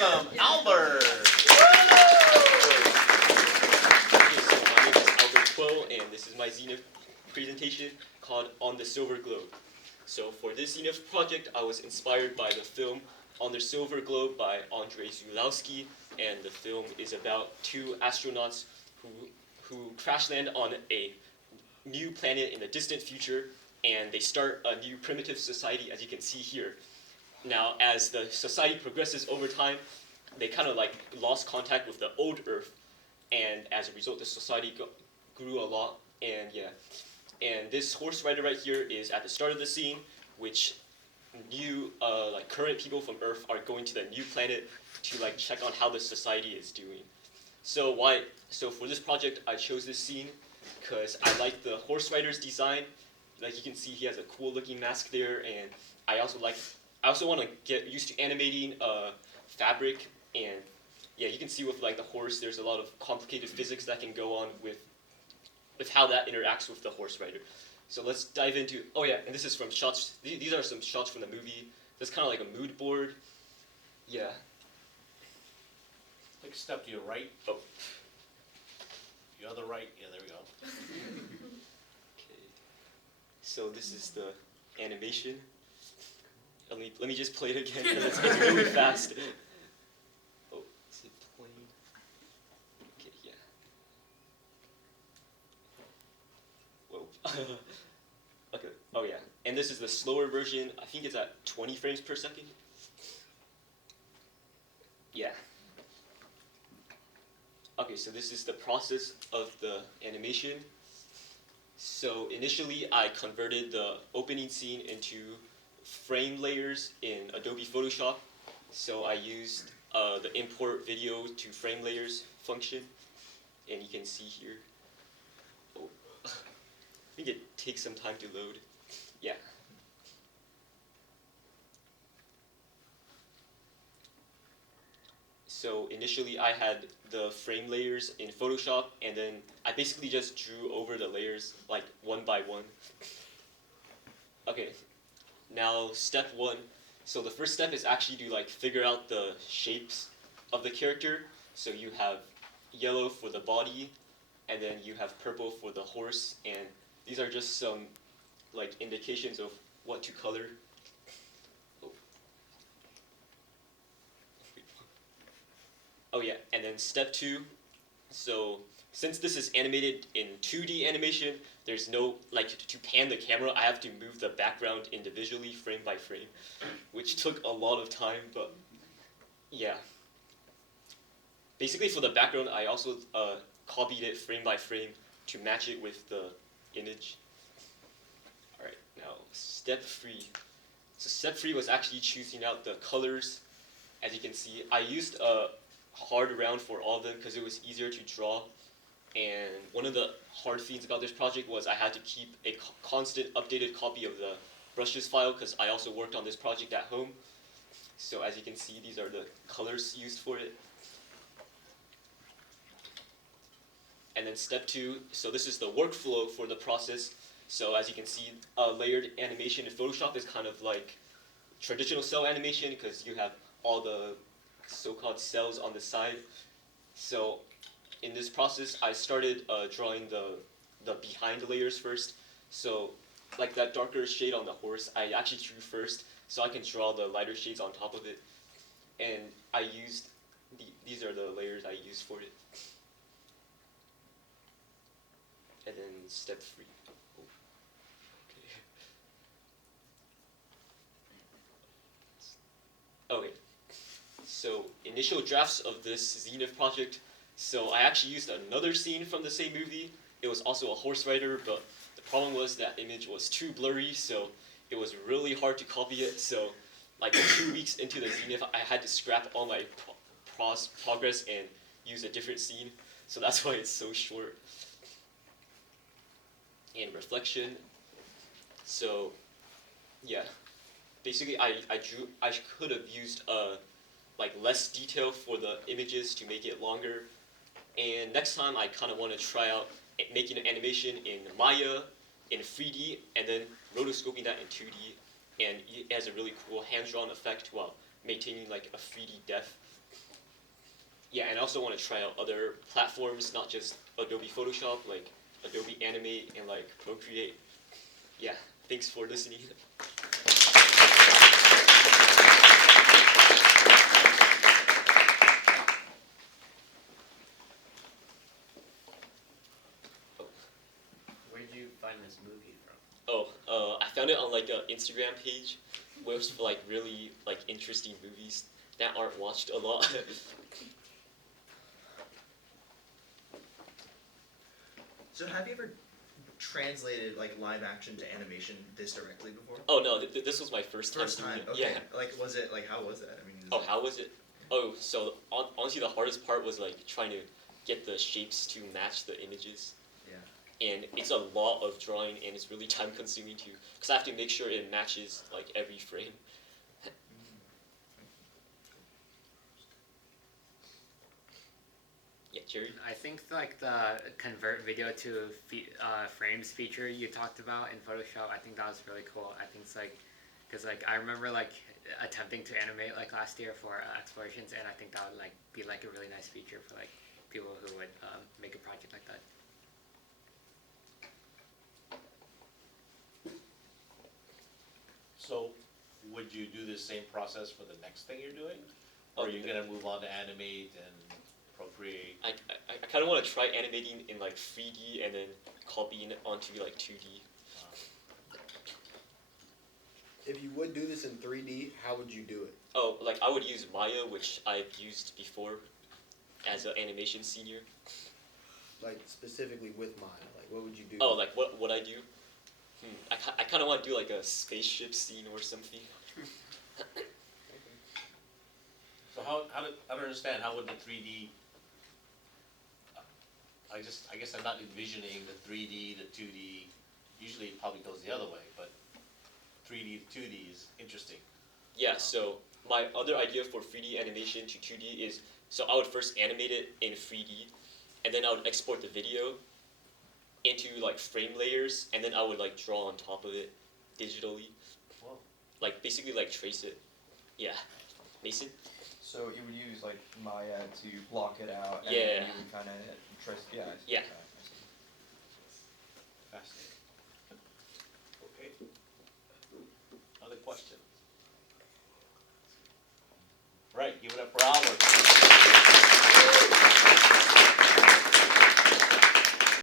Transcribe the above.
welcome Albert. Okay, so my name is AlbertK, and this is my Zenith presentation called On the Silver Globe. So for this Zenith project, I was inspired by the film On the Silver Globe by Andrzej Zulawski, and the film is about two astronauts who crash land on a new planet in the distant future, and they start a new primitive society, as you can see here. Now, as the society progresses over time, they kind of like lost contact with the old Earth, and as a result, the society grew a lot. And yeah, and this horse rider right here is at the start of the scene, which new like current people from Earth are going to the new planet to like check on how the society is doing. So for this project, I chose this scene because I like the horse rider's design. Like you can see, he has a cool looking mask there, and I also want to get used to animating fabric, and yeah, you can see with like the horse, there's a lot of complicated physics that can go on with how that interacts with the horse rider. So let's dive into, oh yeah, and this is from shots, these are some shots from the movie. That's kind of like a mood board. Yeah. Take a step to your right. Oh. Your other right. Yeah, there we go. Okay. So this is the animation. Let me just play it again because it's really fast. Oh, is it playing? Okay, yeah. Whoa. Okay. Oh yeah. And this is the slower version. I think it's at 20 frames per second. Yeah. Okay, so this is the process of the animation. So initially, I converted the opening scene into frame layers in Adobe Photoshop. So I used the import video to frame layers function, and you can see here. Oh, I think it takes some time to load. Yeah. So initially I had the frame layers in Photoshop, and then I basically just drew over the layers like one by one. Okay, now step one. So the first step is actually to like figure out the shapes of the character. So you have yellow for the body, and then you have purple for the horse, and these are just some like indications of what to color. Oh yeah, and then step two, so since this is animated in 2D animation, there's no, like to pan the camera, I have to move the background individually frame by frame, which took a lot of time, but yeah. Basically for the background, I also copied it frame by frame to match it with the image. Alright, now step three. So step three was actually choosing out the colors. As you can see, I used a hard round for all of them because it was easier to draw, and one of the hard things about this project was I had to keep a constant updated copy of the brushes file because I also worked on this project at home. So as you can see, these are the colors used for it. And then step two, so this is the workflow for the process. So as you can see, layered animation in Photoshop is kind of like traditional cell animation because you have all the so-called cells on the side. So in this process, I started drawing the behind layers first. So like that darker shade on the horse, I actually drew first, so I can draw the lighter shades on top of it. And I used, these are the layers I used for it. And then step three. Oh. Okay. So initial drafts of this Zenith project. So I actually used another scene from the same movie. It was also a horse rider, but the problem was that image was too blurry, so it was really hard to copy it. So like 2 weeks into the Zenith, I had to scrap all my progress and use a different scene. So that's why it's so short. And reflection. So yeah, basically I could have used like less detail for the images to make it longer. And next time I kind of want to try out making an animation in Maya in 3D and then rotoscoping that in 2D, and it has a really cool hand-drawn effect while maintaining like a 3D depth. Yeah, and I also want to try out other platforms, not just Adobe Photoshop, like Adobe Animate and like Procreate. Yeah, thanks for listening. Where did you find this movie from? Oh, I found it on like an Instagram page, with like really like interesting movies that aren't watched a lot. So have you ever translated like live action to animation this directly before? Oh no, this was my first time. First time. doing it. Okay. Yeah. Like was it like how was that? I mean. Oh, how was it? Oh, so honestly, the hardest part was like trying to get the shapes to match the images. Yeah. And it's a lot of drawing, and it's really time consuming too, because I have to make sure it matches like every frame. Yeah, Jerry? I think like the convert video to frames feature you talked about in Photoshop, I think that was really cool. I think it's like, because like I remember like attempting to animate like last year for explorations, and I think that would like be like a really nice feature for like people who would make a project like that. So, would you do the same process for the next thing you're doing? Or are you gonna move on to animate and procreate? I kind of want to try animating in like 3D and then copying it onto like 2D. If you would do this in 3D, how would you do it? Oh, like I would use Maya, which I've used before as an animation senior. Like specifically with Maya, like what would you do? Oh, like what would I do? I kind of want to do like a spaceship scene or something. So I don't understand, how would the 3D, I guess I'm not envisioning the 3D, the 2D, usually it probably goes the other way, but 3D to 2D is interesting. Yeah, so my other idea for 3D animation to 2D is, so I would first animate it in 3D, and then I would export the video into like frame layers, and then I would like draw on top of it digitally. Whoa. Like basically like trace it. Yeah. Mason? So you would use like Maya to block it out, and Yeah. then you would kind of trace. Yeah. I see. Yeah. Okay, I see. Fascinating. Okay. Other questions? Right, give it up for Albert.